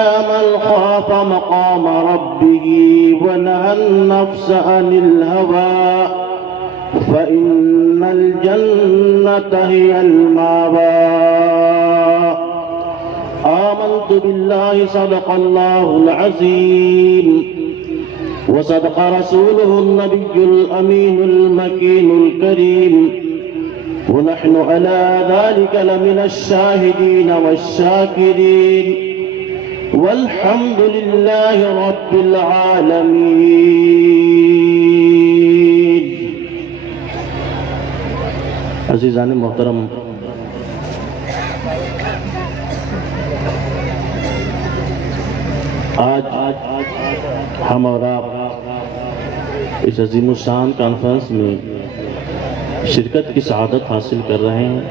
إلا من خاف مقام ربه ونهى النفس عن الهوى فإن الجنة هي المأوى. آمنت بالله صدق الله العظيم وصدق رسوله النبي الأمين المكين الكريم ونحن على ذلك لمن الشاهدين والشاكرين والحمد لله رب العالمين. عزیزان محترم، آج ہم اور آپ اس عظیم الشان کانفرنس میں شرکت کی سعادت حاصل کر رہے ہیں.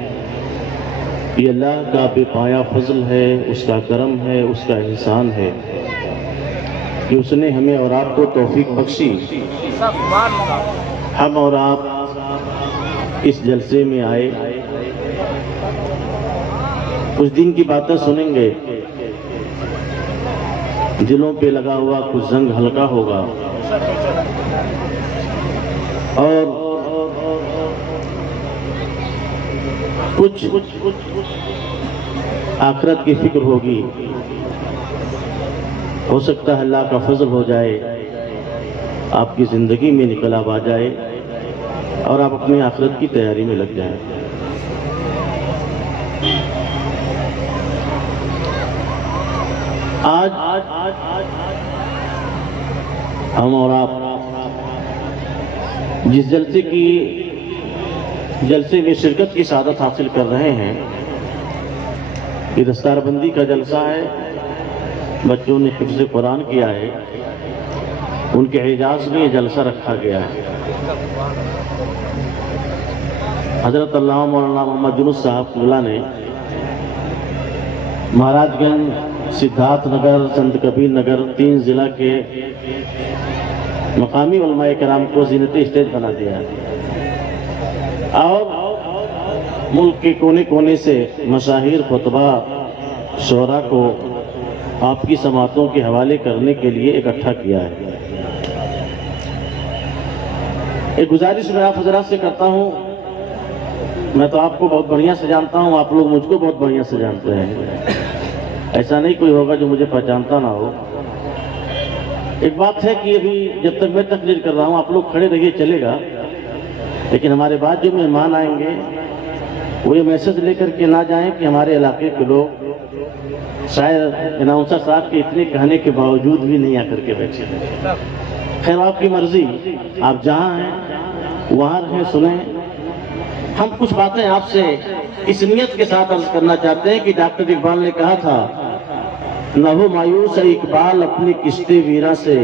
یہ اللہ کا بے پایا فضل ہے، اس کا کرم ہے، اس کا احسان ہے کہ اس نے ہمیں اور آپ کو توفیق بخشی. ہم اور آپ اس جلسے میں آئے، کچھ دن کی باتیں سنیں گے، دلوں پہ لگا ہوا کچھ زنگ ہلکا ہوگا اور کچھ آخرت کی فکر ہوگی. ہو سکتا ہے اللہ کا فضل ہو جائے، آپ کی زندگی میں انقلاب آ جائے اور آپ اپنے آخرت کی تیاری میں لگ جائیں. آج ہم اور آپ جس جلسے میں شرکت کی سعادت حاصل کر رہے ہیں، یہ دستار بندی کا جلسہ ہے. بچوں نے حفظ قرآن کیا ہے، ان کے اعزاز میں یہ جلسہ رکھا گیا ہے. حضرت علامہ مولانا محمد یونس صاحب قبلہ نے مہاراج گنج، سدھارتھ نگر، سنت کبیر نگر، 3 ضلع کے مقامی علماء کرام کو زینت اسٹیج بنا دیا ہے اور ملک کے کونے کونے سے مشاہیر، خطبہ، شعراء کو آپ کی سماعتوں کے حوالے کرنے کے لیے اکٹھا کیا ہے. ایک گزارش میں آپ حضرات سے کرتا ہوں، میں تو آپ کو بہت بڑھیا سے جانتا ہوں، آپ لوگ مجھ کو بہت بڑھیا سے جانتے ہیں. ایسا نہیں کوئی ہوگا جو مجھے پہچانتا نہ ہو. ایک بات ہے کہ ابھی جب تک میں تقریر کر رہا ہوں آپ لوگ کھڑے رہیے، چلے گا، لیکن ہمارے بعد جو مہمان آئیں گے وہ یہ میسج لے کر کے نہ جائیں کہ ہمارے علاقے کے لوگ شاید اناؤنسر صاحب کے اتنے کہنے کے باوجود بھی نہیں آ کر کے بیٹھے. خیر آپ کی مرضی، آپ جہاں ہیں وہاں رہیں، سنیں. ہم کچھ باتیں آپ سے اس نیت کے ساتھ عرض کرنا چاہتے ہیں کہ ڈاکٹر اقبال نے کہا تھا، نہ ہو مایوس اقبال اپنی کشتے ویرا سے،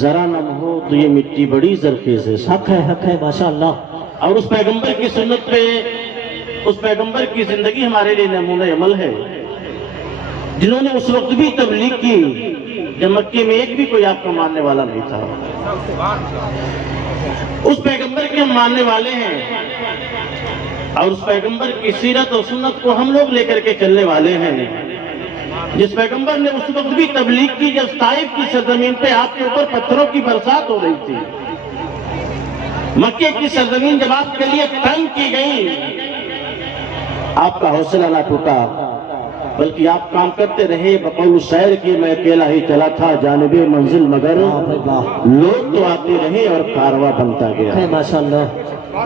ذرا نم ہو تو یہ مٹی بڑی زرخیز ہے. حق ہے ماشاءاللہ. اور اس پیغمبر کی سنت پہ، اس پیغمبر کی زندگی ہمارے لیے نمونہ عمل ہے، جنہوں نے اس وقت بھی تبلیغ کی جب مکے میں ایک بھی کوئی آپ کا ماننے والا نہیں تھا. اس پیغمبر کے ہم ماننے والے ہیں اور اس پیغمبر کی سیرت اور سنت کو ہم لوگ لے کر کے چلنے والے ہیں. جس پیغمبر نے اس وقت بھی تبلیغ کی جب طائف کی سرزمین پہ آپ کے اوپر پتھروں کی برسات ہو رہی تھی، مکے کی سرزمین جب آپ کے لیے تنگ کی گئی، آپ کا حوصلہ نہ ٹوٹا بلکہ آپ کام کرتے رہے. بقول شاعر کی میں اکیلا ہی چلا تھا جانب منزل، مگر لوگ تو آتے رہے اور کارواں بنتا گیا.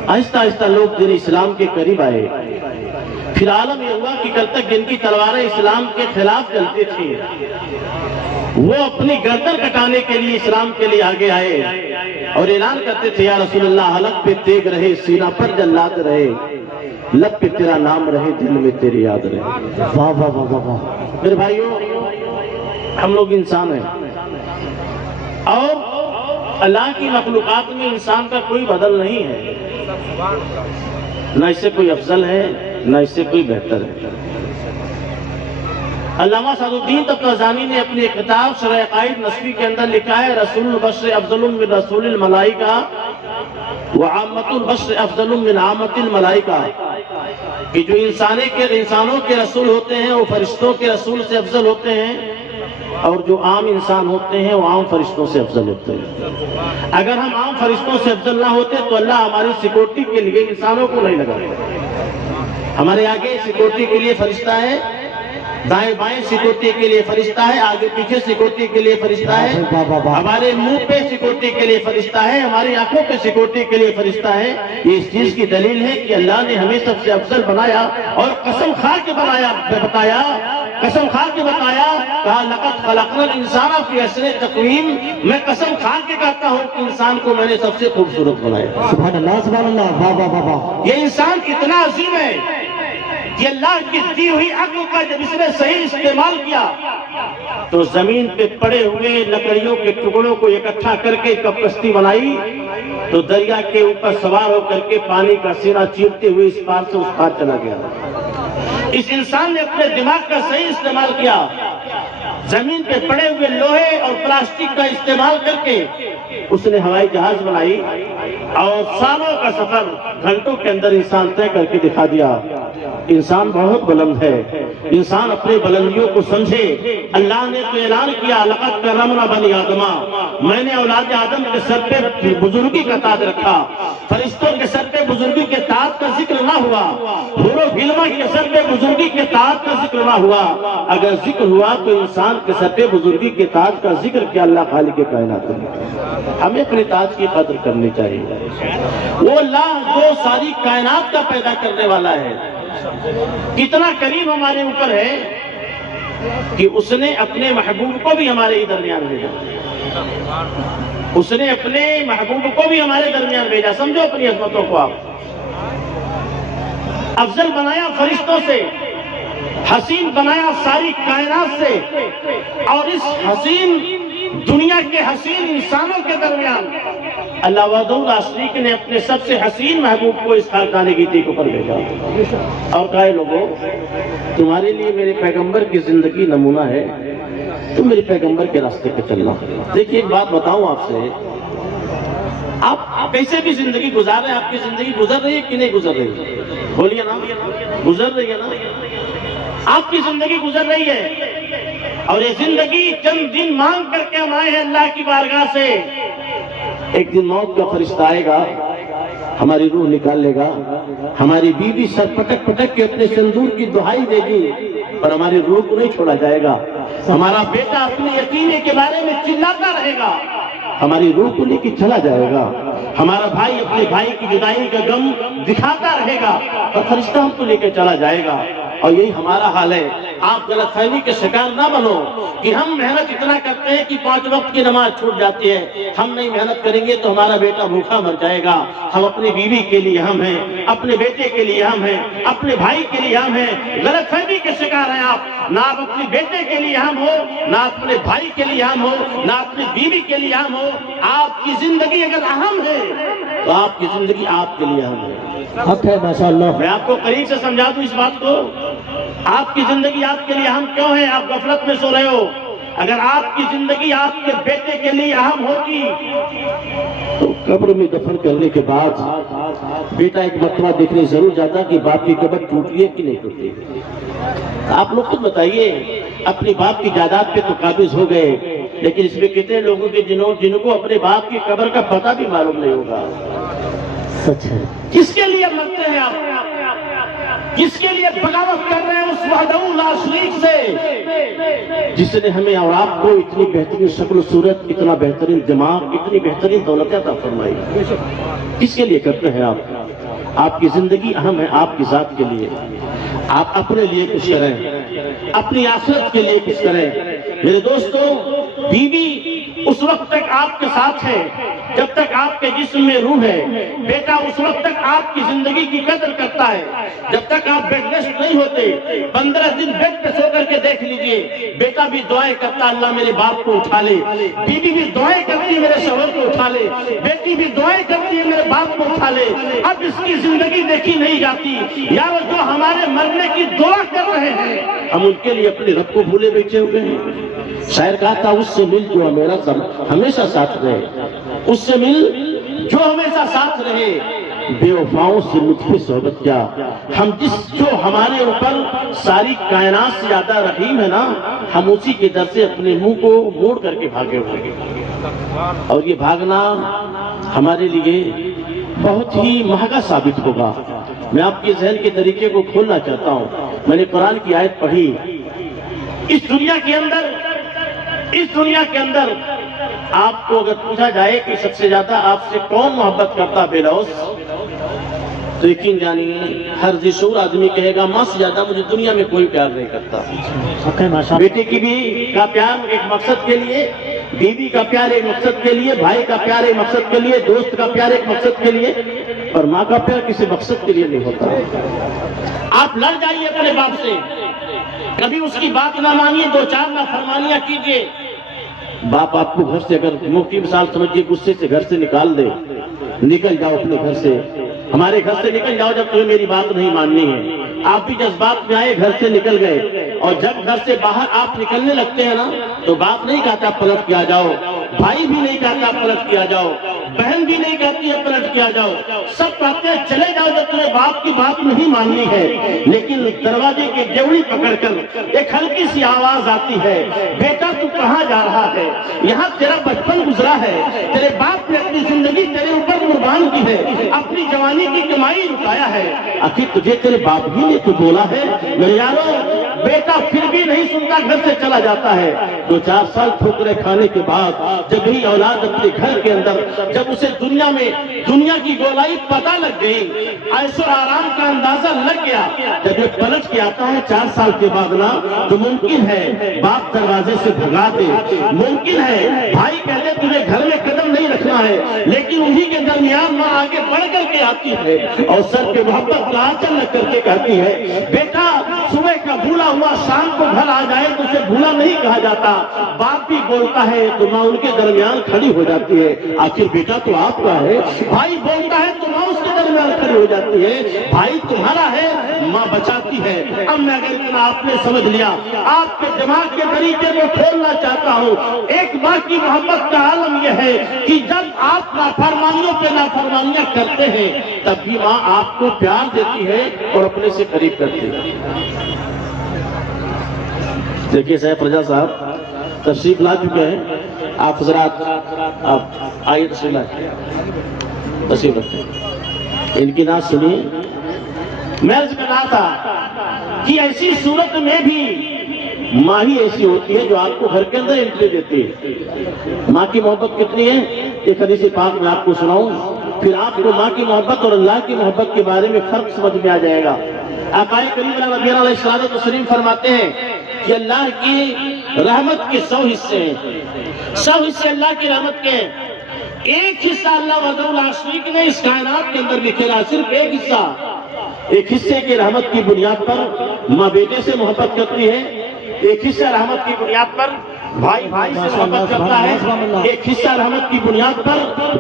آہستہ آہستہ لوگ دین اسلام کے قریب آئے. پھر عالم یہ ہوا کہ کل تک جن کی تلواریں اسلام کے خلاف چلتی تھی وہ اپنی گردن کٹانے کے لیے اسلام کے لیے آگے آئے اور اعلان کرتے تھے، یا رسول اللہ حلق پہ تیغ رہے، سینہ پر جلات رہے، لب پہ تیرا نام رہے، دل میں تیری یاد رہے. واہ واہ واہ واہ. میرے بھائیوں، ہم لوگ انسان ہیں اور اللہ کی مخلوقات میں انسان کا کوئی بدل نہیں ہے، نہ اس سے کوئی افضل ہے نہ اس سے کوئی بہتر ہے. علامہ سعد الدین تبتزانی نے اپنی کتاب شرح عقائد نسبی کے اندر لکھا ہے، رسول البشر افضل من رسول الملائکہ وعامت البشر افضل من عامت الملائکہ. کہ جو انسانوں کے رسول ہوتے ہیں وہ فرشتوں کے رسول سے افضل ہوتے ہیں، اور جو عام انسان ہوتے ہیں وہ عام فرشتوں سے افضل ہوتے ہیں۔ اگر ہم عام فرشتوں سے افضل نہ ہوتے تو اللہ ہماری سیکورٹی کے لیے انسانوں کو نہیں لگاتا۔ ہمارے آگے سیکورٹی کے لیے فرشتہ ہے، دائیں بائیں سیکورٹی کے لیے فرشتہ ہے، آگے پیچھے سیکورٹی کے لیے فرشتہ ہے، ہمارے منہ پہ سیکورٹی کے لیے فرشتہ ہے، ہماری آنکھوں پہ سیکورٹی کے لیے فرشتہ ہے۔ یہ اس چیز کی دلیل ہے کہ اللہ نے ہمیں سب سے افضل بنایا، اور قسم کھا کے بتایا، کہا لقد خلقنا الانسان فی احسن تقویم، میں قسم کھا کے کہتا ہوں کہ انسان کو میں نے سب سے خوبصورت بنایا۔ سبحان اللہ، سبحان اللہ، واہ واہ واہ واہ۔ یہ انسان اتنا عظیم ہے کہ اللہ کی دی ہوئی عقل کا جب اس نے صحیح استعمال کیا تو زمین پہ پڑے ہوئے لکڑیوں کے ٹکڑوں کو اکٹھا کر کے کب کشتی بنائی، تو دریا کے اوپر سوار ہو کر کے پانی کا سینہ چیرتے ہوئے اس پار سے اس پار چلا گیا۔ اس انسان نے اپنے دماغ کا صحیح استعمال کیا، زمین پہ پڑے ہوئے لوہے اور پلاسٹک کا استعمال کر کے اس نے ہوائی جہاز بنائی، اور سالوں کا سفر گھنٹوں کے اندر انسان طے کر کے دکھا دیا۔ انسان بہت بلند ہے، انسان اپنے بلندیوں کو سمجھے۔ اللہ نے تو اعلان کیا لقد کرمنا بنی آدم، میں نے اولاد آدم کے سر پہ بزرگی کا تاج رکھا۔ فرشتوں کے سر پہ بزرگی کے تاج کا ذکر نہ ہوا، حور و غلمان کے سر پہ بزرگی کے تاج کا ذکر نہ ہوا۔ اگر ذکر ہوا تو انسان کے سر پہ بزرگی کے تاج کا ذکر کیا اللہ خالق کائنات نے۔ ہمیں اپنے تاج کی قدر کرنی چاہیے۔ وہ اللہ جو ساری کائنات کا پیدا کرنے والا ہے، کتنا کریم ہمارے اوپر ہے کہ اس نے اپنے محبوب کو بھی ہمارے درمیان بھیجا۔ اس نے اپنے محبوب کو بھی ہمارے درمیان بھیجا۔ سمجھو اپنی عظمتوں کو، آپ افضل بنایا فرشتوں سے، حسین بنایا ساری کائنات سے، اور اس حسین دنیا کے حسین انسانوں کے درمیان اللہ وحدہ لا شریک نے اپنے سب سے حسین محبوب کو اس خاکدان گیتی کے اوپر بھیجا، اور کہا لوگوں تمہارے لیے میرے پیغمبر کی زندگی نمونہ ہے، تم میرے پیغمبر کے راستے پہ چلنا۔ دیکھیے ایک بات بتاؤں آپ سے، آپ کیسے بھی زندگی گزار رہے ہیں، آپ کی زندگی گزر رہی ہے کہ نہیں گزر رہی؟ بولیے نا، گزر رہی ہے نا؟ آپ کی زندگی گزر رہی ہے، اور یہ زندگی چند دن مانگ کر کے ہم آئے ہیں اللہ کی بارگاہ سے۔ ایک دن موت کا فرشتہ آئے گا، ہماری روح نکال لے گا، ہماری بیوی سر پٹک پٹک کے اپنے سندور کی دہائی دے گی، اور ہماری روح کو نہیں چھوڑا جائے گا۔ ہمارا بیٹا اپنے یتیمے کے بارے میں چلاتا رہے گا، ہماری روح کو لے کے چلا جائے گا۔ ہمارا بھائی اپنے بھائی کی جدائی کا غم دکھاتا رہے گا، اور فرشتہ ہم کو لے کے چلا جائے گا۔ اور یہی ہمارا حال ہے۔ آپ غلط فہمی کے شکار نہ بنو کہ ہم محنت اتنا کرتے ہیں کہ 5 وقت کی نماز چھوٹ جاتی ہے، ہم نہیں محنت کریں گے تو ہمارا بیٹا بھوکا مر جائے گا۔ ہم اپنی بیوی کے لیے ہم ہیں، اپنے بیٹے کے لیے ہم ہیں، اپنے بھائی کے لیے ہم ہیں۔ غلط فہمی کے شکار ہیں آپ، نہ آپ اپنے بیٹے کے لیے ہم ہو، نہ اپنے بھائی کے لیے ہم ہو، نہ اپنی بیوی کے لیے ہم ہو۔ آپ کی زندگی اگر اہم ہے تو آپ کی زندگی آپ کے لیے اہم ہے۔ حق ہے ماشاءاللہ۔ میں آپ کو قریب سے سمجھا دوں اس بات کو، آپ کی زندگی آپ کے لیے اہم کیوں ہے؟ آپ غفلت میں سو رہے ہو۔ اگر آپ کی زندگی آپ کے بیٹے کے لیے اہم ہوتی تو قبر میں دفن کرنے کے بعد بیٹا ایک مرتبہ دیکھنے ضرور جاتا کہ باپ کی قبر ٹوٹی ہے کہ نہیں ٹوٹی۔ آپ لوگ خود بتائیے، اپنی باپ کی جائیداد پہ تو قابض ہو گئے، لیکن اس میں کتنے لوگوں کے جن کو اپنے باپ کی قبر کا پتہ بھی معلوم نہیں ہوگا۔ سچ ہے۔ کس کے لیے مرتے ہیں آپ؟ کس کے لیے بغاوت کر رہے ہیں اس وحدہ لا شریک سے جس نے ہمیں اور آپ کو اتنی بہترین شکل و صورت، اتنا بہترین دماغ، اتنی بہترین دولت عطا فرمائی؟ کس کے لیے کرتے ہیں آپ؟ آپ کی زندگی اہم ہے آپ کی ذات کے لیے۔ آپ اپنے لیے کچھ کریں، اپنی آخرت کے لیے کچھ کریں۔ میرے دوستوں، بیوی اس وقت تک آپ کے ساتھ ہے جب تک آپ کے جسم میں روح ہے۔ بیٹا اس وقت تک آپ کی زندگی کی قدر کرتا ہے جب تک آپ بیڈ ریسٹ نہیں ہوتے۔ 15 دن بیڈ پہ سو کر کے دیکھ لیجئے، بیٹا بھی دعائیں کرتا اللہ میرے باپ کو اٹھا لے، بیوی بھی دعائیں کرتی ہے میرے شوہر کو اٹھا لے، بیٹی بھی دعائیں کرتی ہے میرے باپ کو اٹھا لے۔ اب اس کی زندگی دیکھی نہیں جاتی۔ یار جو ہمارے مرنے کی دعا کر رہے ہیں ہم ان کے لیے اپنے رب کو بھولے بیٹھے ہوئے ہیں۔ شاعر کہا تھا اس سے مل جو ہمیشہ ساتھ رہے، اس سے مل جو ہمیشہ ساتھ رہے، بے وفاؤں سے لطف صحبت کیا. ہم جو ہمارے اوپر ساری کائنات سے زیادہ رحیم ہے نا، ہم اسی کے در سے اپنے منہ کو موڑ کر کے بھاگے ہوئے. اور یہ بھاگنا ہمارے لیے بہت ہی مہنگا ثابت ہوگا. میں آپ کے ذہن کے طریقے کو کھولنا چاہتا ہوں. میں نے قرآن کی آیت پڑھی. اس دنیا کے اندر آپ کو اگر پوچھا جائے کہ سب سے زیادہ آپ سے کون محبت کرتا بے لوث، تو یقین جانیے ہر ذی شعور آدمی کہے گا ماں سے زیادہ مجھے دنیا میں کوئی پیار نہیں کرتا. بیٹے کی بھی کا پیار ایک مقصد کے لیے، بیوی کا پیار ایک مقصد کے لیے، بھائی کا پیار ایک مقصد کے لیے، دوست کا پیار ایک مقصد کے لیے، اور ماں کا پیار کسی مقصد کے لیے نہیں ہوتا. آپ لڑ جائیے اپنے باپ سے، کبھی اس کی بات نہ مانیے، دو چار نافرمانیاں کیجیے. باپ آپ کو گھر سے اگر موقع مثال سمجھیے غصے سے گھر سے نکال دے، نکل جاؤ اپنے گھر سے، ہمارے گھر سے نکل جاؤ جب تمہیں میری بات نہیں ماننی ہے. آپ بھی جذبات میں آئے، گھر سے نکل گئے، اور جب گھر سے باہر آپ نکلنے لگتے ہیں نا، تو باپ نہیں کہتا پلٹ کے آ جاؤ، بھائی بھی نہیں کہتا پلٹ کے آ جاؤ، بہن بھی نہیں کہتی ہے پلٹ کے آ جاؤ. سب کہتے ہیں چلے جاؤ جب تمہیں باپ کی بات نہیں ماننی ہے. لیکن دروازے کی ڈیوڑی پکڑ کر ایک ہلکی سی آواز آتی ہے، بیٹا تو کہاں جا رہا ہے؟ یہاں تیرا بچپن گزرا ہے، تیرے باپ نے اپنی زندگی تیرے اوپر قربان کی ہے، اپنی جوانی کی کمائی لٹایا ہے، آخر تجھے تیرے باپ ہی نے تو بولا ہے. میرے یارو، بیٹا پھر بھی نہیں سنتا، گھر سے چلا جاتا ہے. 2-4 سال ٹھوکریں کھانے کے بعد جب ہی اولاد اپنے گھر کے اندر، جب اسے دنیا کی گولائی پتہ لگ گئی، عیش و آرام کا اندازہ لگ گیا، جب یہ پلٹ کے آتا ہے 4 سال کے بعد نا، تو ممکن ہے باپ دروازے سے بھگا دے، ممکن ہے بھائی کہتے تمہیں گھر میں قدم نہیں رکھنا ہے، لیکن انہی کے درمیان ماں آگے بڑھ کر کے آتی ہے اور سر پہ محبت کا آنچل رکھ کر کے کہتی ہے، بیٹا صبح کا بھولا ہوا شام کو گھر آ جائے تو اسے بھولا نہیں کہا جاتا. باپ بھی بولتا ہے تو ماں ان کے درمیان کھڑی ہو جاتی ہے، آخر بیٹا تو آپ کا ہے. بھائی بولتا ہے تو ماں اس کے درمیان کھڑی ہو جاتی ہے، بھائی تمہارا ہے، ماں بچاتی ہے. اب میں اگر اتنا آپ نے سمجھ لیا، آپ کے دماغ کے طریقے کو کھولنا چاہتا ہوں. ایک ماں کی محبت کا عالم یہ ہے کہ جب آپ نافرمانیوں پہ نافرمانیاں کرتے ہیں، تب بھی ماں آپ کو پیار دیتی ہے اور اپنے سے قریب کرتی ہے. دیکھیے سیف رضا صاحب تشریف لا چکے ہیں. آپ حضرات آپ آئیے، تشریف رکھتے ہیں، ان کی نعت سنیے. میں عرض کر رہا تھا کہ ایسی صورت میں بھی ماں ہی ایسی ہوتی ہے جو آپ کو گھر کے اندر انٹری دیتی ہے. ماں کی محبت کتنی ہے ایک حدیث پاک میں آپ کو سناؤں، پھر آپ کو ماں کی محبت اور اللہ کی محبت کے بارے میں فرق سمجھ میں آ جائے گا. آقا کریم نبی علیہ الصلوۃ والتسلیم فرماتے ہیں کہ اللہ کی رحمت کے 100 حصے ہیں، 100 حصے اللہ کی رحمت کے ہیں. ایک حصہ اللہ وحدہ لا شریک نے اس کائنات کے اندر بکھیرا، صرف ایک حصہ. ایک حصے کی رحمت کی بنیاد پر ماں بیٹے سے محبت کرتی ہے، ایک حصہ رحمت کی بنیاد پر بھائی سے محبت کرتا ہے، ایک حصہ رحمت کی بنیاد پر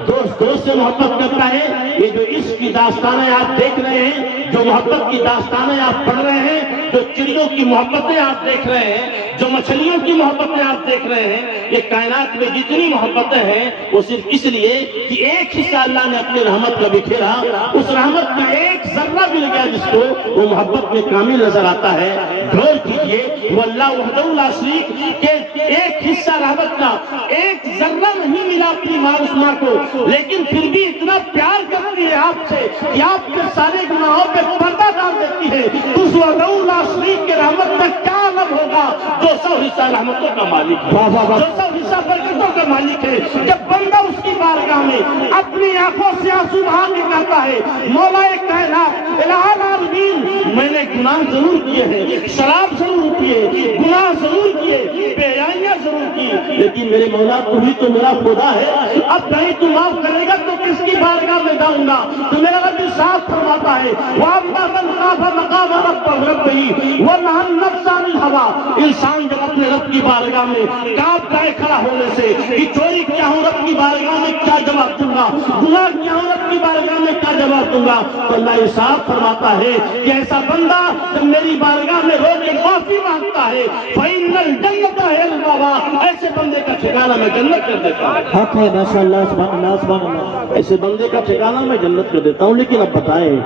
دوست سے محبت کرتا ہے. یہ جو عشق کی داستانیں آپ دیکھ رہے ہیں، جو محبت کی داستانیں آپ پڑھ رہے ہیں، جو چڑیوں کی محبتیں آپ دیکھ رہے ہیں، جو مچھلیوں کی محبتیں آپ دیکھ رہے ہیں، یہ کائنات میں جتنی محبتیں ہیں وہ صرف اس لیے کہ ایک حصہ اللہ نے اپنی رحمت کا بکھیرا، اس رحمت کا ایک ذرہ مل گیا جس کو وہ محبت میں کامل نظر آتا ہے. غور کیجئے، وہ اللہ وحدہ لا شریک کے ایک حصہ رحمت کا ایک ذرہ نہیں ملا اپنی ماں اس ماں کو، لیکن پھر بھی اتنا پیار کرتی ہے آپ سے کہ آپ کے سارے گناہوں پہ پردہ ڈال دیتی ہے. اس وحدہ لا شریک کے رحمت کا کیا عالم ہوگا جو 100 حصہ رحمتوں کا مالک ہے، جو 100 حصہ برکتوں کا مالک ہے. جب بندہ اس کی بارگاہ میں اپنی آنکھوں سے آنسو بہا کے کہتا ہے، مولا کائنات الہ العالمین، میں نے گناہ ضرور کیے ہیں، شراب ضرور پیے، گناہ ضرور کیے، بے حیائیاں ضرور کی، لیکن میرے مولا تو ہی تو میرا خدا ہے. اب نہیں تو معاف کرے گا تو کس کی بارگاہ میں جاؤں گا؟ تو میرا رب ارشاد فرماتا ہے، وَأَمَّا مَنْ خَافَ مَقَامَ رَبِّهِ وَنَهَى النَّفْسَ عَنِ الْهَوَىٰ. انسان جب اپنے رب کی بارگاہ میں کانپ جائے کھڑا ہونے سے کہ چوری کیا ہوں رب کی بارگاہ میں کیا جواب دوں گا، گناہ کیا ہوں رب کی بارگاہ میں کیا جواب دوں گا، تو اللہ ارشاد فرماتا ہے کہ ایسا بندہ جب میری بارگاہ میں رو کے معافی مانگتا ہے، فَإِنَّ الْجَنَّةَ هِيَ الْمَأْوَىٰ، ایسے بندے کا ٹھکانہ میں جنت کر دیتا ہوں، حق ہے ماشاءاللہ سبحان اللہ سبحان اللہ ایسے بندے کا ٹھکانہ میں جنت کر دیتا ہوں۔ لیکن اب بتائیں،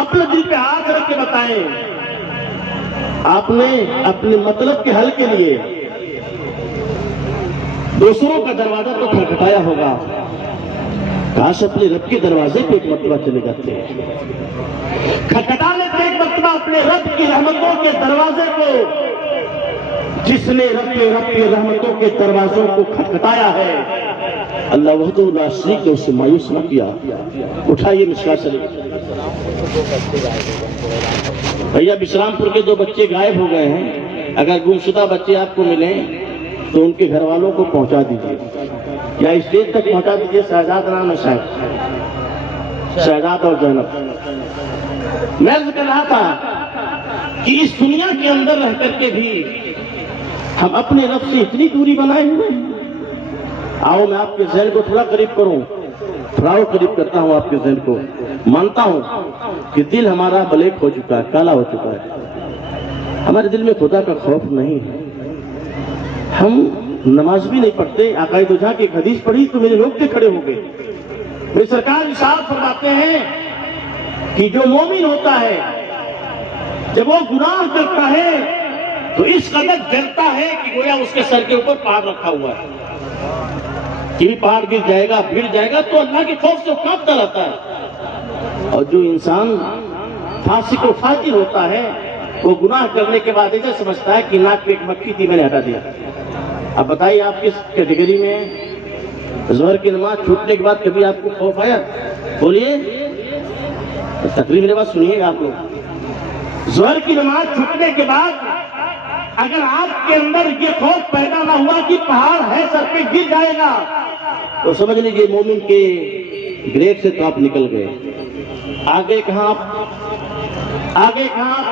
اپنے دل پہ ہاتھ رکھ کے بتائیں، آپ نے اپنے مطلب کے حل کے لیے دوسروں کا دروازہ تو کھٹکھٹایا ہوگا، کاش اپنے رب کے دروازے پہ ایک مرتبہ چلے جاتے، کھٹکھٹا لیتے ایک مرتبہ اپنے رب کی رحمتوں کے دروازے کو۔ جس نے رب کی رحمتوں کے دروازوں کو کھٹکھٹایا ہے، اللہ وحدہ لا شریک نے اسے مایوس نہ کیا۔ اٹھائیے مشکات شریف۔ بھیا بشرام پور کے 2 بچے غائب ہو گئے ہیں، اگر گمشدہ بچے آپ کو ملیں تو ان کے گھر والوں کو پہنچا دیجیے، یا اسٹیج تک پہنچا دیجیے۔ شہزاد نام ہے شاید، شہزاد اور زینب۔ میں عرض کر رہا تھا کہ اس دنیا کے اندر رہ کر کے بھی ہم اپنے رب سے اتنی دوری بنائے ہوئے ہیں۔ آؤ میں آپ کے ذہن کو تھوڑا قریب کروں، تھوڑا قریب کرتا ہوں آپ کے ذہن کو۔ مانتا ہوں کہ دل ہمارا بلیک ہو چکا ہے، کالا ہو چکا ہے، ہمارے دل میں خدا کا خوف نہیں ہے، ہم نماز بھی نہیں پڑھتے۔ آقا دو جہاں کی ایک حدیث پڑھی تو میرے رونگٹے کھڑے ہو گئے۔ میرے سرکار ارشاد فرماتے ہیں کہ جو مومن ہوتا ہے جب وہ گناہ کرتا ہے تو اس قدر ڈرتا ہے کہ گویا اس کے سر کے اوپر پہاڑ رکھا ہوا ہے، کہ پہاڑ گر جائے گا، گر جائے گا، تو اللہ کے خوف سے وہ کانپتا رہتا ہے۔ اور جو انسان فاسق و فاجر ہوتا ہے وہ گناہ کرنے کے بعد ایسا سمجھتا ہے کہ ناک پہ ایک مکھی تھی، میں نے ہٹا دیا۔ اب بتائیے آپ کس کیٹیگری میں ہیں؟ ظہر کی نماز چھوٹنے کے بعد کبھی آپ کو خوف آیا؟ بولیے، تقریر میرے بات سنیے گا آپ لوگ۔ ظہر کی نماز چھوٹنے کے بعد اگر آپ کے اندر یہ خوف پیدا نہ ہوا کہ پہاڑ ہے سر پہ گر جائے گا، تو سمجھ لیجیے مومن کے گریڈ سے تو آپ نکل گئے۔ آگے کہاں آپ؟ آگے کہاں؟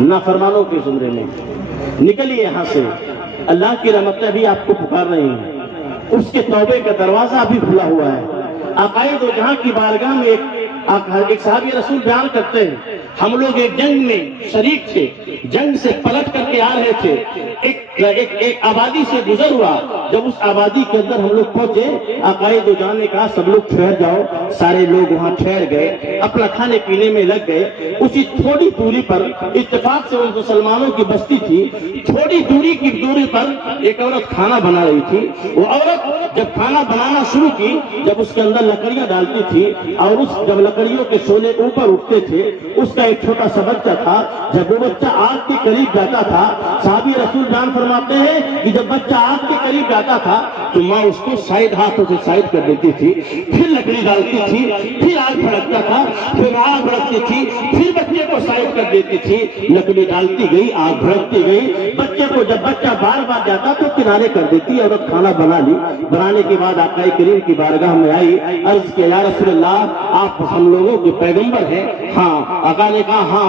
نافرمانوں کے زمرے میں نکلیے یہاں سے۔ اللہ کی رحمتیں بھی آپ کو پکار رہی ہیں، اس کے توبے کا دروازہ بھی کھلا ہوا ہے۔ آقا دو جہاں کی بارگاہ میں ایک صحابی رسول بیان کرتے ہیں، ہم لوگ ایک جنگ میں شریک تھے، جنگ سے پلٹ کر کے آ رہے تھے، ایک آبادی سے گزر ہوا، جب اس آبادی کے اندر ہم لوگ پہنچے، آقا دو جہاں نے کہا سب لوگ ٹھہر جاؤ۔ سارے لوگ وہاں ٹھہر گئے، اپنا کھانے پینے میں لگ گئے۔ اسی تھوڑی دوری پر اتفاق سے ان مسلمانوں کی بستی تھی، تھوڑی دوری کی دوری پر ایک عورت کھانا بنا رہی تھی۔ وہ عورت جب کھانا بنانا شروع کی، جب اس کے اندر لکڑیاں ڈالتی تھی اور جب لکڑیوں کے شعلے اوپر اٹھتے تھے، اس کا ایک چھوٹا سا بچہ تھا، جب وہ بچہ آگ کے قریب جاتا تھا، صحابی رسول جان فرماتے ہیں کہ جب بچہ آگ کے قریب جاتا تھا تو ماں اس کو سائیڈ ہاتھوں سے سائیڈ کر دیتی تھی، پھر لکڑی ڈالتی تھی، پھر آگ بھڑکتا تھا، پھر آگ بھڑکتی تھی، پھر بچے کو سائیڈ کر دیتی تھی، لکڑی ڈالتی گئی، آگ بھڑکتی گئی۔ بچے کو جب بچہ بار بار جاتا تو کنارے کر دیتی، عورت کھانا بنا لی۔ بنانے کے بعد آقا کریم کی بارگاہ میں آئی، عرض کیا یا رسول اللہ آپ ہم لوگوں کے پیغمبر ہیں؟ ہاں۔ آقا نے کہا ہاں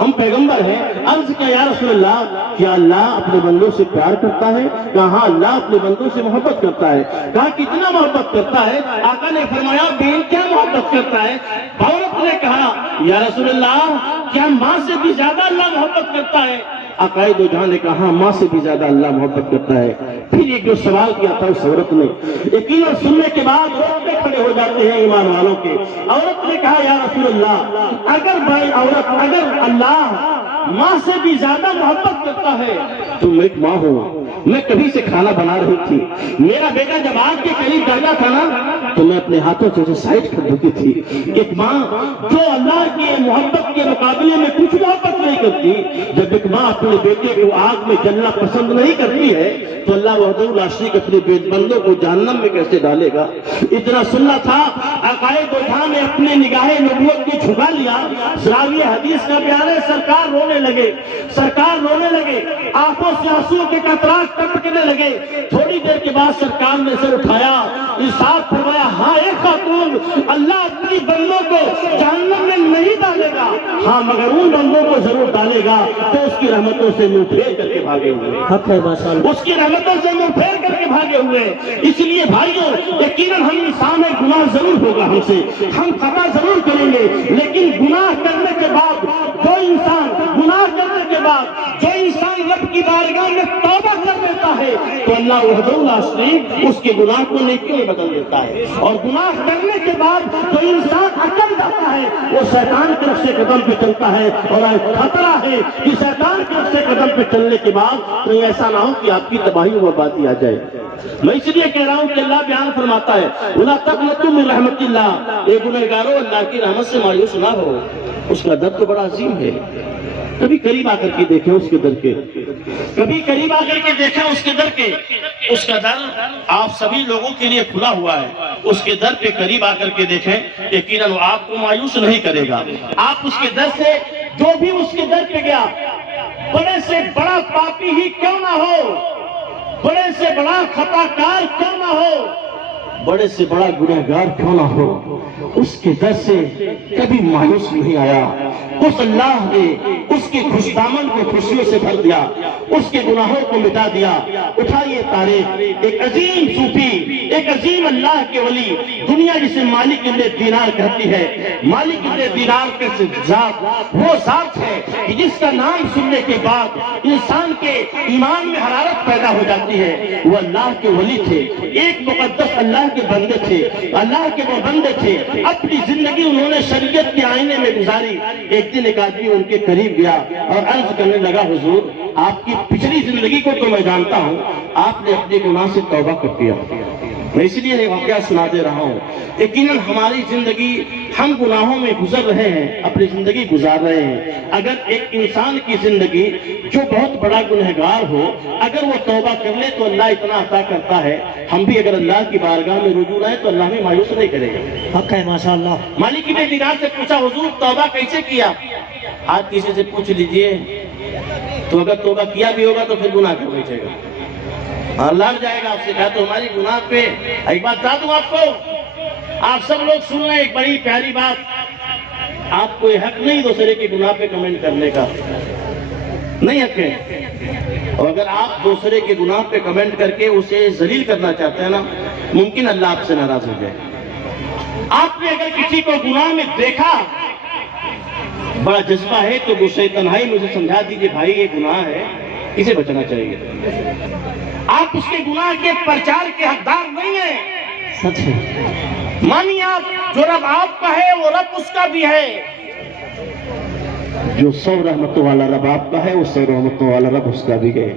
ہم پیغمبر ہیں۔ عرض کیا یا رسول اللہ کیا اللہ اپنے بندوں سے پیار کرتا ہے؟ کہا ہاں اللہ اپنے بندوں سے محبت کرتا ہے۔ کہا کتنا محبت کرتا ہے؟ آقا نے فرمایا بے کیا محبت کرتا ہے؟ عورت نے کہا یا رسول اللہ کیا ماں سے بھی زیادہ اللہ محبت کرتا ہے؟ آقا دو جہاں نے کہا ہاں ماں سے بھی زیادہ اللہ محبت کرتا ہے۔ پھر ایک جو سوال کیا تھا اس عورت نے، یقین اور سننے کے بعد روٹے کھڑے ہو جاتے ہیں ایمان والوں کے۔ عورت نے کہا یا رسول اللہ اگر اللہ ماں سے بھی زیادہ محبت کرتا ہے تو میں ایک ماں ہوں، میں کبھی سے کھانا بنا رہی تھی، میرا بیٹا جب آگ کے قریب جاتا تھا نا تو میں اپنے ہاتھوں سے اسے سائڈ کر دیتی تھی۔ ایک ماں جو اللہ کی محبت کے مقابلے میں کچھ محبت نہیں کرتی، جب ایک ماں اپنے بیٹے کو آگ میں جلنا پسند نہیں کرتی ہے تو اللہ وحدہ لا شریک اپنے بندوں کو جہنم میں کیسے ڈالے گا؟ اتنا سننا تھا۔ آقا دو جہاں نے اپنے نگاہ نبوت کو جھکا لیا، راوی حدیث کا بیان ہے، سرکار رونے لگے، آنکھوں سے آنسو کے قطرات ٹپکنے لگے۔ تھوڑی دیر کے بعد سرکار نے سر اٹھایا، ارشاد فرمایا ہاں اے خاتون، اللہ اپنی بندوں کو جہنم میں نہیں ڈالے گا، ہاں مگر ان بندوں کو ضرور ڈالے گا تو اس کی رحمتوں سے منہ پھیر کر کے بھاگے ہوئے، اس کی رحمتوں سے منہ پھیر کر کے بھاگے ہوئے۔ اس لیے بھائیوں یقیناً ہم انسان ہے، گناہ ضرور ہوگا ہم سے، ہم خطا ضرور کریں گے، لیکن گناہ کرنے کے بعد جو انسان انسان رب کی بارگاہ میں توبہ کر لیتا ہے تو اللہ وحدہ لا شریک اس کے گناہ کو نیکیوں میں بدل دیتا ہے. اور گناہ کرنے کے بعد جو انسان اکڑ جاتا ہے وہ شیطان کے نقش قدم پہ چلتا ہے. اور خطرہ ہے کہ شیطان کے نقش قدم پہ چلنے کے بعد تو ایسا نہ ہو کہ آپ کی تباہی و بربادی آ جائے. میں اس لیے کہہ رہا ہوں کہ اللہ بیان فرماتا ہے وَلَا تَقْنَطُوا مِن رَحْمَتِ اللَّهِ، اے گنہگارو اللہ کی رحمت سے مایوس نہ ہو. اس کا در تو بڑا عظیم ہے. کبھی قریب آ کر کے دیکھیں اس کے در کے، کبھی قریب آ کر کے دیکھیں اس کے در کے. اس کا در آپ سبھی لوگوں کے لیے کھلا ہوا ہے. اس کے در پہ قریب آ کر کے دیکھیں، یقیناً وہ آپ کو مایوس نہیں کرے گا. آپ اس کے در سے، جو بھی اس کے در پہ گیا، بڑے سے بڑا پاپی ہی کیوں نہ ہو، بڑے سے بڑا خطا کار کیوں نہ ہو، بڑے سے بڑا گنہگار کیوں نہ ہو، اس کے در سے کبھی مایوس نہیں آیا. اس اللہ نے اس کے خوش دامن کو خوشیوں سے بھر دیا، اس کے گناہوں کو مٹا دیا. اٹھائیے تاریخ، ایک عظیم صوفی، ایک عظیم اللہ کے ولی، دنیا جسے مالک ابن دینار کہتی ہے. مالک ابن دینار کے ذات وہ ذات ہے کہ جس کا نام سننے کے بعد انسان کے ایمان میں حرارت پیدا ہو جاتی ہے. وہ اللہ کے ولی تھے، ایک مقدس اللہ کے بندے تھے، اللہ کے وہ بندے تھے. اپنی زندگی انہوں نے شریعت کے آئینے میں گزاری. ایک دن ایک آدمی ان کے قریب گیا اور عرض کرنے لگا حضور آپ کی پچھلی زندگی کو تو میں جانتا ہوں، آپ نے اپنے گناہ سے توبہ کر دیا. میں اس لیے واقعہ سنا دے رہا ہوں. یقیناً ہماری زندگی، ہم گناہوں میں گزر رہے ہیں، اپنی زندگی گزار رہے ہیں. اگر ایک انسان کی زندگی جو بہت بڑا گنہگار ہو، اگر وہ توبہ کر لے تو اللہ اتنا عطا کرتا ہے. ہم بھی اگر اللہ کی بارگاہ میں رجوع رہے تو اللہ ہمیں مایوس نہیں کرے گا. حق ہے ماشاءاللہ. مالک ابن دینار سے پوچھا حضور توبہ کیسے کیا؟ آج کسی سے پوچھ لیجئے تو اگر توبہ کیا بھی ہوگا تو پھر گناہ کر بیٹھے گا. اللہ جائے گا آپ سے. کہا تو ہماری گناہ پہ ایک بات بتا دوں آپ کو، آپ سب لوگ سن رہے ہیں ایک بڑی پیاری بات. آپ کو حق نہیں دوسرے کے گناہ پہ کمنٹ کرنے کا، نہیں حق ہے. اور اگر آپ دوسرے کے گناہ پہ کمنٹ کر کے اسے ذلیل کرنا چاہتے ہیں نا، ممکن اللہ آپ سے ناراض ہو جائے. آپ نے اگر کسی کو گناہ میں دیکھا، بڑا جذبہ ہے تو غصے تنہائی مجھے سمجھا دیجئے بھائی یہ گناہ ہے، اسے بچنا چاہیے. آپ اس کے گناہ کے پرچار کے حقدار نہیں ہیں. سچ ہے. مانیے آپ، جو رب آپ کا ہے وہ رب اس کا بھی ہے. جو 100 رحمتوں والا رب آپ کا ہے، وہ 100 رحمتوں والا رب اس کا بھی ہے.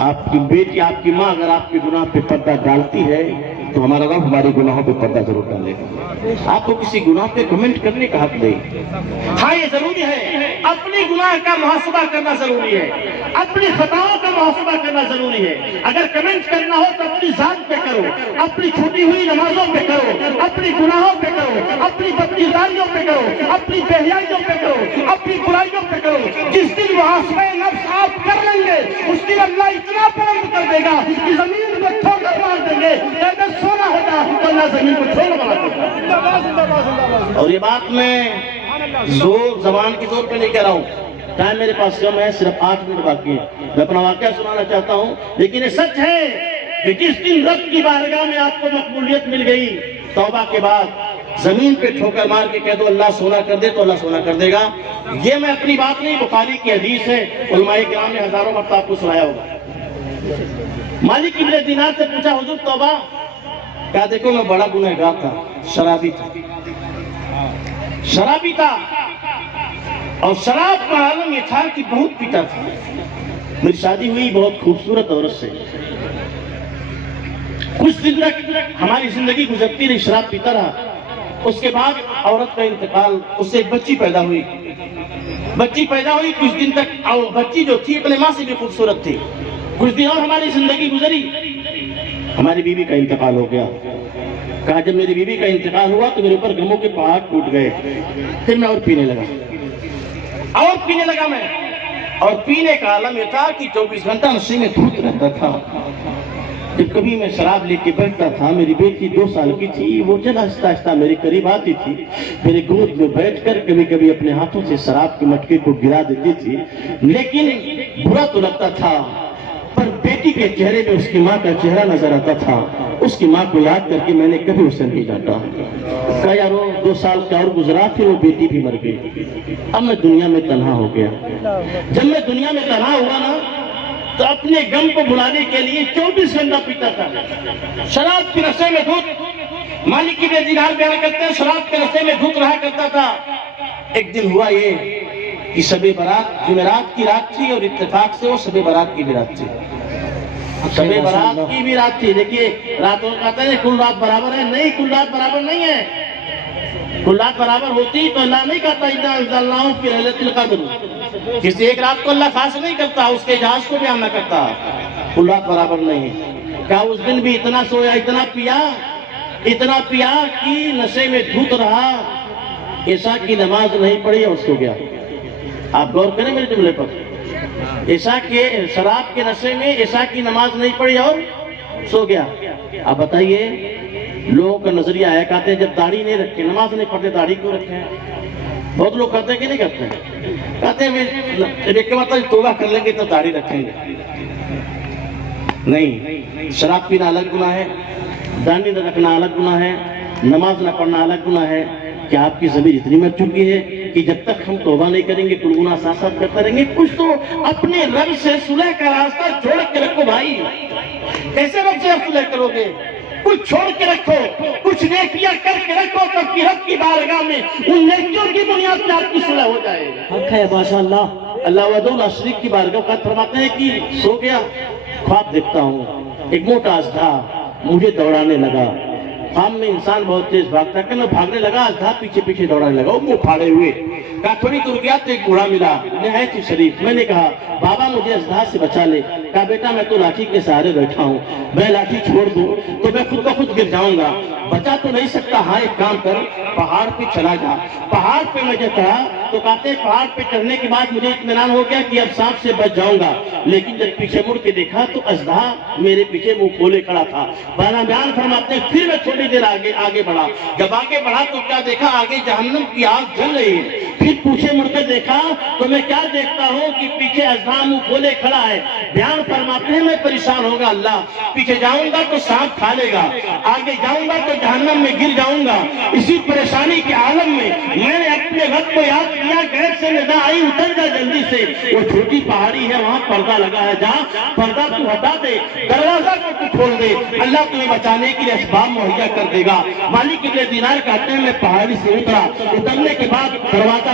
آپ کی بیٹی، آپ کی ماں اگر آپ کے گناہ پہ پردہ ڈالتی ہے تو ہمارا رب ہمارے گناہوں پہ پردہ ضرور ڈالے گا. آپ کو کسی گناہ پہ کمنٹ کرنے کا حق نہیں. ہاں یہ ضروری ہے، اپنی گناہ کا محاسبہ کرنا ضروری ہے، اپنی خطاؤں کا محاسبہ کرنا ضروری ہے. اگر کمنٹ کرنا ہو تو اپنی ذات پہ کرو، اپنی چھوٹی ہوئی نمازوں پہ کرو، اپنی گناہوں پہ کرو، اپنی بدکرداریوں پہ کرو، اپنی بہیائیوں پہ کرو، اپنی برائیوں پہ کرو. جس دن محاسبہ نفس آپ کر لیں گے اس دن اللہ اتنا بلند کر دے گا کہ زمین کو ٹھوکر مار دیں گے. اگر سونا ہوگا تو اللہ زمین کو ٹھوکر مار دے گا. اور یہ بات میں زبان کی زور پہ نہیں کہہ رہا ہوں. ٹائم میرے پاس کم ہے، صرف 8 منٹ باقی ہے. میں اپنا واقعہ سنانا چاہتا ہوں، لیکن یہ سچ ہے کہ جس دن رب کی بارگاہ میں آپ کو مقبولیت مل گئی توبہ کے بعد، زمین پہ ٹھوکر مار کے کہہ دو اللہ سونا کر دے تو اللہ سونا کر دے گا. یہ میں اپنی بات نہیں، بخاری کی حدیث ہے، علماء کرام نے ہزاروں مرتبہ آپ کو سنایا ہوگا. مالک ابن دینار سے پوچھا حضور توبہ؟ کہا دیکھو میں بڑا گنہگار تھا، شرابی تھا، شرابی تھا. اور شراب کا عالم یہ تھا کہ بہت پیتا تھا. میری شادی ہوئی بہت خوبصورت عورت سے. کچھ دن تک ہماری زندگی گزرتی رہی، شراب پیتا رہا. اس کے بعد عورت کا انتقال، اس سے ایک بچی پیدا ہوئی. بچی پیدا ہوئی کچھ دن تک، اور بچی جو تھی اپنے ماں سے بھی خوبصورت تھی. کچھ دن اور ہماری زندگی گزری، ہماری بیوی کا انتقال ہو گیا. کہا جب میری بیوی کا انتقال ہوا تو میرے اوپر غموں کے پہاڑ ٹوٹ گئے. پھر میں اور پینے لگا میں. اور پینے کا عالم یہ تھا کہ 24 گھنٹہ نشے میں دھوت رہتا تھا. جب کبھی میں شراب لے کے بیٹھتا تھا، میری بیٹی 2 سال کی تھی، وہ چل آہستہ آہستہ میرے قریب آتی تھی، میرے گود میں بیٹھ کر کبھی کبھی اپنے ہاتھوں سے شراب کے مٹکے کو گرا دیتی تھی. لیکن برا تو لگتا تھا، پر بیٹی کے چہرے میں اس کی ماں کا چہرہ نظر آتا تھا، اس کی ماں کو یاد کر کے میں نے کبھی اسے نہیں ڈانٹا. کہا یارو 2 سال کا اور گزرا، پھر وہ بیٹی بھی مر گئی. اب میں دنیا میں تنہا ہو گیا. جب میں دنیا میں تنہا ہوا نا تو اپنے غم کو بھلانے کے لیے 24 گھنٹہ پیتا تھا. شراب کے نشے میں دھت، مالک ابن دینار بیان کرتے ہیں شراب کے نشے میں دھت رہا کرتا تھا. ایک دن ہوا یہ کہ شب برات جمعرات کی رات تھی اور اتفاق سے وہ شب برات کی بھی رات تھی. شب برات کی بھی رات تھی. دیکھیے راتوں کہتے ہیں کل رات برابر ہے، نہیں کل رات برابر نہیں ہے. کل رات برابر ہوتی تو اللہ نہیں کہتا انا انزلناہ فی لیلۃ القدر. کسی ایک رات کو اللہ خاص نہیں کرتا، اس کے اعجاز کو بیان نہ کرتا. کل رات برابر نہیں ہے. کیا اس دن بھی اتنا سویا، اتنا پیا کہ نشے میں دھت رہا، عشاء کی نماز نہیں پڑھی اور سو گیا. آپ غور کریں میرے جملے پر. عشاء کے شراب کے نشے میں عشاء کی نماز نہیں پڑھی اور سو گیا. اب بتائیے لوگوں کا نظریہ ہے، کہتے ہیں جب داڑھی نہیں رکھے نماز نہیں پڑھتے داڑھی کیوں رکھے ہیں؟ بہت لوگ کہتے ہیں کہ نہیں کرتے ہیں. کہتے ہیں ایک مطلب توبہ کر لیں گے تو داڑھی رکھیں گے. نہیں، شراب پینا الگ گناہ ہے، داڑھی نہ رکھنا الگ گناہ ہے، نماز نہ پڑھنا الگ گناہ ہے. کہ آپ کی زمین اتنی مر چکی ہے کہ جب تک ہم توبہ نہیں کریں گے کل گناہ ساتھ ساتھ کرتے رہیں گے. کچھ تو اپنے رب سے صلح کا راستہ چھوڑ کے رکھو بھائی. کیسے رب سے آپ صلح کرو گے؟ کچھ چھوڑ کے رکھو، کچھ نیکیاں کر کے رکھو، تب کہ رب کی بارگاہ میں ان نیکیوں کی بنیاد پہ آپ کی صلح ہو جائے. حق ہے ماشاءاللہ. اللہ وحدہ لا شریک کی بارگاہ کا فرماتے ہیں کہ سو گیا، خواب دیکھتا ہوں ایک موٹا اژدھا مجھے دوڑانے لگا. خواب میں انسان بہت تیز بھاگتا ہے، میں بھاگنے لگا، اژدھا پیچھے پیچھے دوڑانے لگا، وہ منہ پھاڑے ہوئے. کہا تھوڑی دور گیا تو ایک بوڑھا ملا نہایت ہی شریف. میں نے کہا بابا مجھے اژدھا سے بچا لے. کہا بیٹا میں تو لاٹھی کے سہارے بیٹھا ہوں، میں لاٹھی چھوڑ دوں تو میں خود بخود گر جاؤں گا، بچا تو نہیں سکتا. ہاں ایک کام کر، پہاڑ پہ چلا جا. پہاڑ پہ میں جب چڑھا تو کہتے ہیں پہاڑ پہ چڑھنے کے بعد مجھے اطمینان ہو گیا کہ اب سانپ سے بچ جاؤں گا. لیکن جب پیچھے مڑ کے دیکھا تو اژدھا میرے پیچھے منہ کھولے کھڑا تھا. بیان فرماتے ہیں پھر میں تھوڑی دیر آگے بڑھا. جب آگے بڑھا تو کیا دیکھا؟ آگے جہنم کی آگ جل رہی ہے. پھر پیچھے مڑ کے دیکھا تو میں کیا دیکھتا ہوں کہ پیچھے اژدھا منہ کھولے کھڑا ہے. بیان فرماتے ہیں میں پریشان ہوگا، اللہ پیچھے جاؤں گا تو سانپ کھا لے گا، آگے جاؤں گا تو جہنم میں گر جاؤں گا. اسی پریشانی کے عالم میں میں نے اپنے رب کو یاد کیا. گیٹ سے ندا آئی، اتر جا جلدی سے، وہ چھوٹی پہاڑی ہے وہاں پردہ لگا ہے، جا پردہ تو ہٹا دے، دروازہ کو تو کھول دے، اللہ تمہیں بچانے کے لیے اسباب مہیا کر دے گا. مالک ابن دینار کہتے ہیں میں پہاڑی سے اترا. اترنے کے بعد دروازہ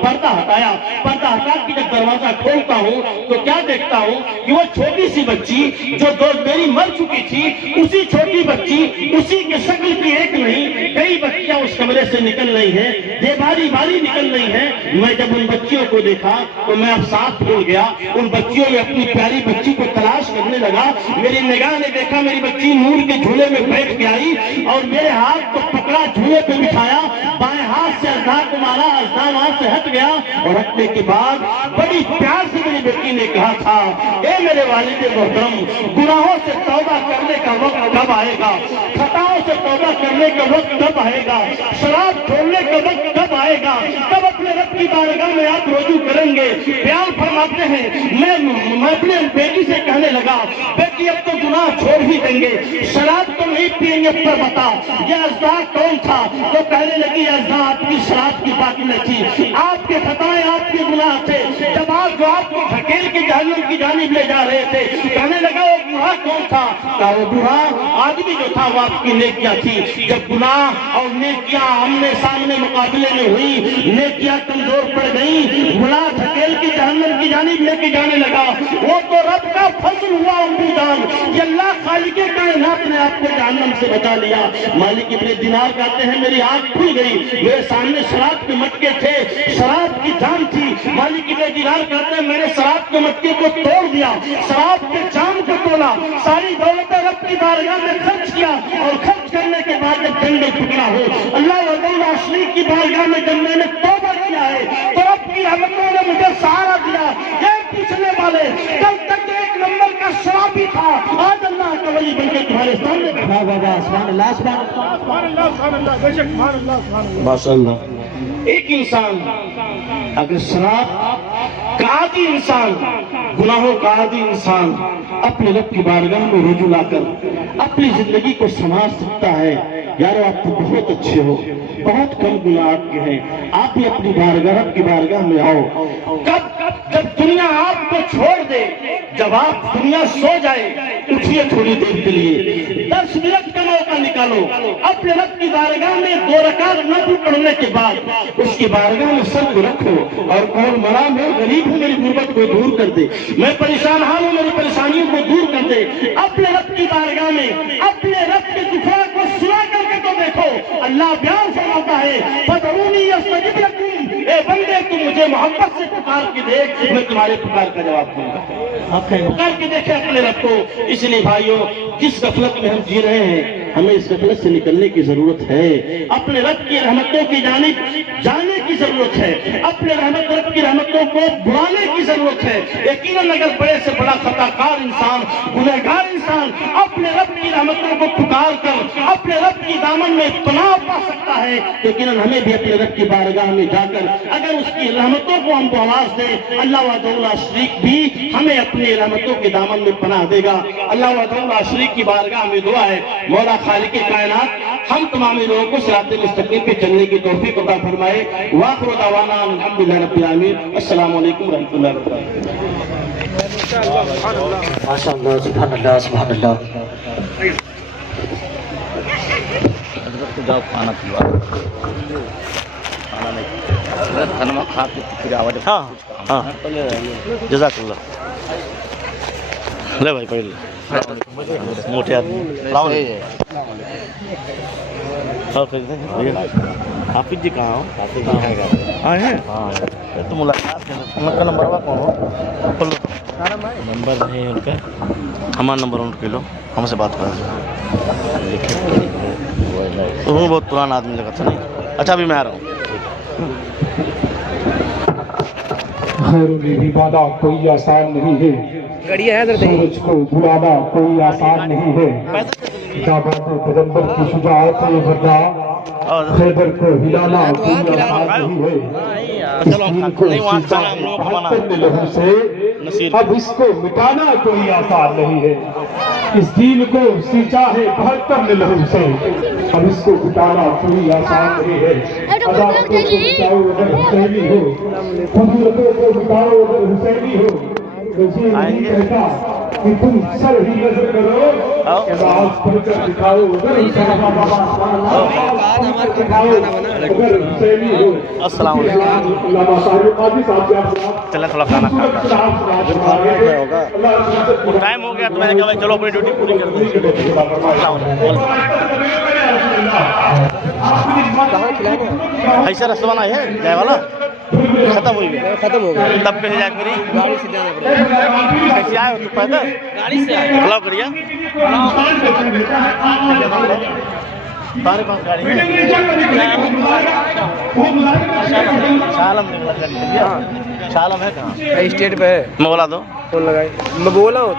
پردہ ہٹایا. پردہ ہٹا کے جب دروازہ کھولتا ہوں تو کیا دیکھتا ہوں کہ وہ چھوٹی سی بچی جو میری مر چکی تھی، اسی چھوٹی بچی، اسی کے شکل کی ایک نہیں کئی بچیاں اس کمرے سے نکل رہی ہیں، یہ باری باری نکل رہی ہیں. میں جب ان بچیوں کو دیکھا تو میں اب ساتھ بھول گیا. ان بچیوں میں اپنی پیاری بچی کو تلاش کرنے لگا. میری نگاہ نے دیکھا میری بچی نور کے جھولے میں بیٹھ کے آئی اور میرے ہاتھ کو پکڑا، جھولے پہ بٹھایا، بائیں ہاتھ سے اژدھا کو مارا، اژدھا وہاں سے ہٹ گیا. اور ہٹنے کے بعد بڑی پیار سے میری بیٹی نے کہا تھا اے میرے والد محترم، گناہوں سے توبہ کرنے کا وقت کب آئے گا؟ خطاؤں سے توبہ کرنے کا وقت کب آئے گا؟ شراب چھوڑنے کا وقت کب آئے گا؟ کب اپنے رب کی بارگاہ میں آپ رجوع کریں گے؟ بیان فرماتے ہیں میں اپنے بیٹی سے کہنے لگا بیٹی اب تو گناہ چھوڑ ہی دیں گے، شراب تو نہیں پیئیں گے، پر بتا یہ اژدھا کون تھا؟ تو کہنے لگی اژدھا آپ کی شراب کی بات میں تھی، آپ کے خطائیں آپ کے گناہ تھے. جب آپ کو دھکیل کے جہنم کی جانب لے جا رہے تھے کہنے لگا وہ بوڑھا کون تھا؟ کہا وہ بوڑھا آدمی جو تھا وہ آپ کی نیکیاں تھی. جب گناہ اور نیکیاں آمنے سامنے مقابلے میں ہوئی، نیکیاں کمزور پڑ گئی، بوڑھا دھکیل کے جہنم کی جانب لے کے جانے لگا. وہ تو رب کا فضل ہوا امبو جان، یہ اللہ خالق کائنات نے آپ کو جہنم سے بچا لیا. مالک ابن دینار کہتے ہیں میری آنکھ کھل گئی، میرے سامنے شراب کے مٹکے تھے، شراب کی جام تھی. مالک ابن دینار کہتے ہیں میں نے شراب کے مٹکے کو توڑ دیا، شراب کے جام کو توڑا، ساری دولت رب کی بارگاہ میں خرچ کیا. اور خرچ کرنے کے بعد جب جنگل ٹکڑا ہو اللہ وحدہ لا شریک کی بارگاہ میں جب میں نے توبہ کیا ہے تو رب کی رحمتوں نے مجھے سہارا دیا. یہ پوچھنے والے کل تک ایک نمبر کا کا شرابی تھا، آج اللہ کا ولی بن کے تمہارے سامنے بیٹھا۔ واہ واہ واہ، سبحان اللہ سبحان اللہ۔ ماشاء اللہ، ایک انسان اگر شراب کا عادی انسان، گناہوں کا عادی انسان اپنے رب کی بارگاہ میں رجوع لا کر اپنی زندگی کو سنوار سکتا ہے، یارو آپ تو بہت اچھے ہو، بہت کم گناہ آپ کے ہیں، آپ بھی اپنی رب کی بارگاہ میں آؤ۔ جب دنیا آپ کو چھوڑ دے، جب آپ دنیا سو جائے، اٹھیے تھوڑی دیر کے لیے، 10 منٹ کا موقع نکالو، اپنے رب کی بارگاہ میں 2 رکعت نفل پڑھنے کے بعد اس کی بارگاہ میں سر کو رکھو اور قول مرا میں غریب ہوں، میری غربت کو دور کر دے، میں پریشان ہوں، میری پریشانیوں کو دور کر دے۔ اپنے رب کی بارگاہ میں اپنے رب کے دفاع کو سنا کر کے تو دیکھو، اللہ بیان فرماتا ہے فَادْعُونِی أَسْتَجِبْ لَکُم، اے بندے تم مجھے محبت سے پکار کے دیکھ، میں تمہارے پکار کا جواب دوں گا۔ پکار کے دیکھے اپنے رب کو۔ اس لیے بھائیوں، جس غفلت میں ہم جی رہے ہیں، ہمیں اس غفلت سے نکلنے کی ضرورت ہے، اپنے رب کی رحمتوں کی جانب جانے کی ضرورت ہے، اپنے رب کی رحمتوں کو بلانے کی ضرورت ہے۔ یقیناً اگر بڑے سے بڑا خطا کار انسان، گنہگار انسان اپنے رب کی رحمتوں کو پکار کر اپنے رب کی دامن میں پناہ پا سکتا ہے، یقیناً ہمیں بھی اپنے رب کی بارگاہ میں جا کر اگر اس کی رحمتوں کو ہم کو آواز دیں، اللہ وحدہ لا شریک بھی ہمیں اپنی رحمتوں کے دامن میں پناہ دے گا۔ اللہ وحدہ لا شریک کی بارگاہ میں دعا ہے، مولا خالق کائنات ہم تمام لوگوں کو صراط مستقیم پہ چلنے کی توفیق عطا فرمائے۔ وآخر دعوانا الحمدللہ رب العالمین۔ السلام علیکم ورحمۃ اللہ وبرکاتہ۔ ماشاء اللہ، سبحان اللہ سبحان اللہ۔ جاؤ کھانا کھلوا کھانا نہیں کھانا کھا کے پھر آواز ہاں ہاں جزاک اللہ۔ لے بھائی پڑھ لے، موٹے آدمی السلام علیکم۔ حافظ جی کہاں ہو؟ آئے ہیں؟ ہاں تو ملاقات ہے، ان کا نمبر ہوا کون ہو؟ نمبر نہیں ان کا، ہمارا نمبر ان کے لو، ہم سے بات کریں۔ بہت پرانا آدمی لگا تھا نہیں؟ اچھا ابھی میں آ رہا ہوں۔ خیر میں بھی بادا کوئی آسان نہیں ہے، سورج کو بلانا کوئی آسان نہیں ہے، کعبہ پیغمبر کی شجاعت ورنہ خیبر کو ہلانا کوئی آسان نہیں ہے، اس دین کو سینچا ہے 72 لہو سے، اب اس کو مٹانا کوئی آسان نہیں ہے، اس دین کو سینچا ہے 72 لہو سے، اب اس کو مٹانا کوئی آسان نہیں ہے، عدالتوں کو مٹاؤ اگر حسینی ہو، قدرتوں کو مٹاؤ اگر حسینی ہو، یہ نہیں کہتا کہ تم سر ہی نظر کرو، نماز پڑھ کر دکھاؤ اگر حسینی ہو۔ السلام علیکم۔ علامہ صاحب قاضی صاحب سے آپ چلے تھوڑا کھانا ہوگا، ٹائم ہو گیا تو میں نے کہا بھائی چلو اپنی ڈیوٹی پوری کر دیں۔ السلام علیکم۔ ایسا رسوانا ہے جائے والا ختم ہو گیا، تب کیسے جائے میری گاڑی سے جانا پڑے؟ کیسے آئے ہو تو پیدل؟ گاڑی سے آئے۔ بلاؤ کریے تمہارے پاس گاڑی ہے؟ شالم ہے کہاں؟ اسٹیٹ پہ ہے، میں بولا دو فون لگائی، میں بولا ہوں